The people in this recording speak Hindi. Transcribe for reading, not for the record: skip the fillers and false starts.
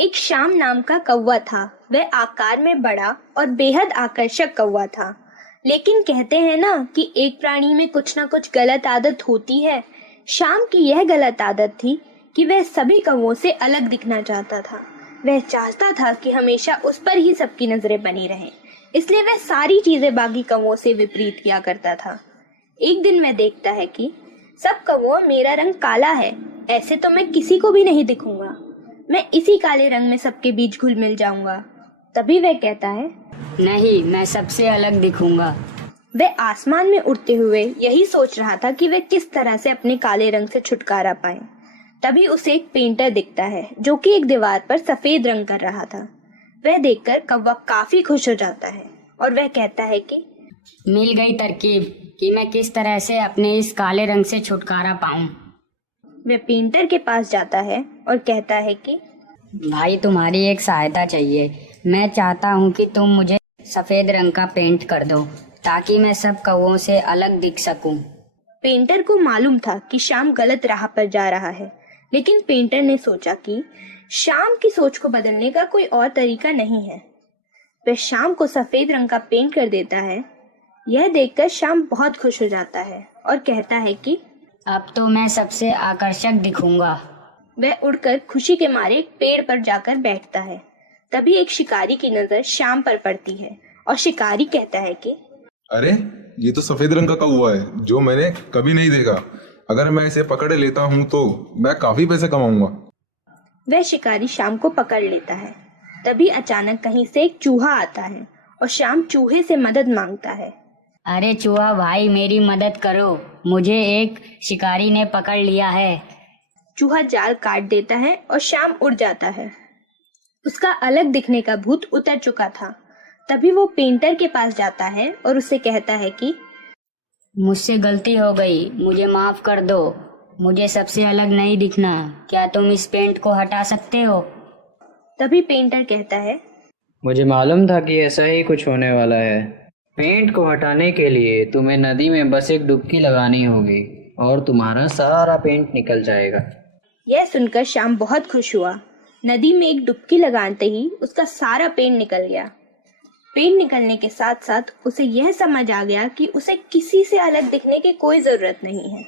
एक शाम नाम का कौवा था। वह आकार में बड़ा और बेहद आकर्षक कौवा था। लेकिन कहते हैं ना कि एक प्राणी में कुछ ना कुछ गलत आदत होती है। शाम की यह गलत आदत थी कि वह सभी कौवों से अलग दिखना चाहता था। वह चाहता था कि हमेशा उस पर ही सबकी नजरें बनी रहें, इसलिए वह सारी चीजें बाकी कौवों से विपरीत किया करता था। एक दिन वह देखता है कि सब कौवों, मेरा रंग काला है, ऐसे तो मैं किसी को भी नहीं दिखूंगा। मैं इसी काले रंग में सबके बीच घुल मिल जाऊंगा। तभी वह कहता है, नहीं, मैं सबसे अलग दिखूंगा। वह आसमान में उड़ते हुए यही सोच रहा था कि वह किस तरह से अपने काले रंग से छुटकारा पाए। तभी उसे एक पेंटर दिखता है जो कि एक दीवार पर सफेद रंग कर रहा था। वह देखकर कौवा काफी खुश हो जाता है और वह कहता है कि मिल गई तरकीब कि मैं किस तरह से अपने इस काले रंग से छुटकारा पाऊं। वह पेंटर के पास जाता है और कहता है कि भाई, तुम्हारी एक सहायता चाहिए। मैं चाहता हूं कि तुम मुझे सफेद रंग का पेंट कर दो ताकि मैं सब कौवों से अलग दिख सकूं। पेंटर को मालूम था कि शाम गलत राह पर जा रहा है, लेकिन पेंटर ने सोचा कि शाम की सोच को बदलने का कोई और तरीका नहीं है। वह शाम को सफेद रंग का पेंट कर देता है। यह देखकर शाम बहुत खुश हो जाता है और कहता है कि अब तो मैं सबसे आकर्षक दिखूंगा। वह उड़कर खुशी के मारे एक पेड़ पर जाकर बैठता है। तभी एक शिकारी की नजर शाम पर पड़ती है और शिकारी कहता है कि अरे, ये तो सफेद रंग का कौवा है जो मैंने कभी नहीं देखा। अगर मैं इसे पकड़ लेता हूँ तो मैं काफी पैसे कमाऊंगा। वह शिकारी शाम को पकड़ लेता है। तभी अचानक कहीं से एक चूहा आता है और शाम चूहे से मदद मांगता है। अरे चूहा भाई, मेरी मदद करो, मुझे एक शिकारी ने पकड़ लिया है। चूहा जाल काट देता है और शाम उड़ जाता है। उसका अलग दिखने का भूत उतर चुका था। तभी वो पेंटर के पास जाता है और उसे कहता है कि मुझसे गलती हो गई, मुझे माफ कर दो। मुझे सबसे अलग नहीं दिखना। क्या तुम इस पेंट को हटा सकते हो? तभी पेंटर कहता है, मुझे मालूम था कि ऐसा ही कुछ होने वाला है। पेंट को हटाने के लिए तुम्हें नदी में बस एक डुबकी लगानी होगी और तुम्हारा सारा पेंट निकल जाएगा। यह सुनकर शाम बहुत खुश हुआ। नदी में एक डुबकी लगाते ही उसका सारा पेंट निकल गया। पेंट निकलने के साथ साथ उसे यह समझ आ गया कि उसे किसी से अलग दिखने की कोई जरूरत नहीं है।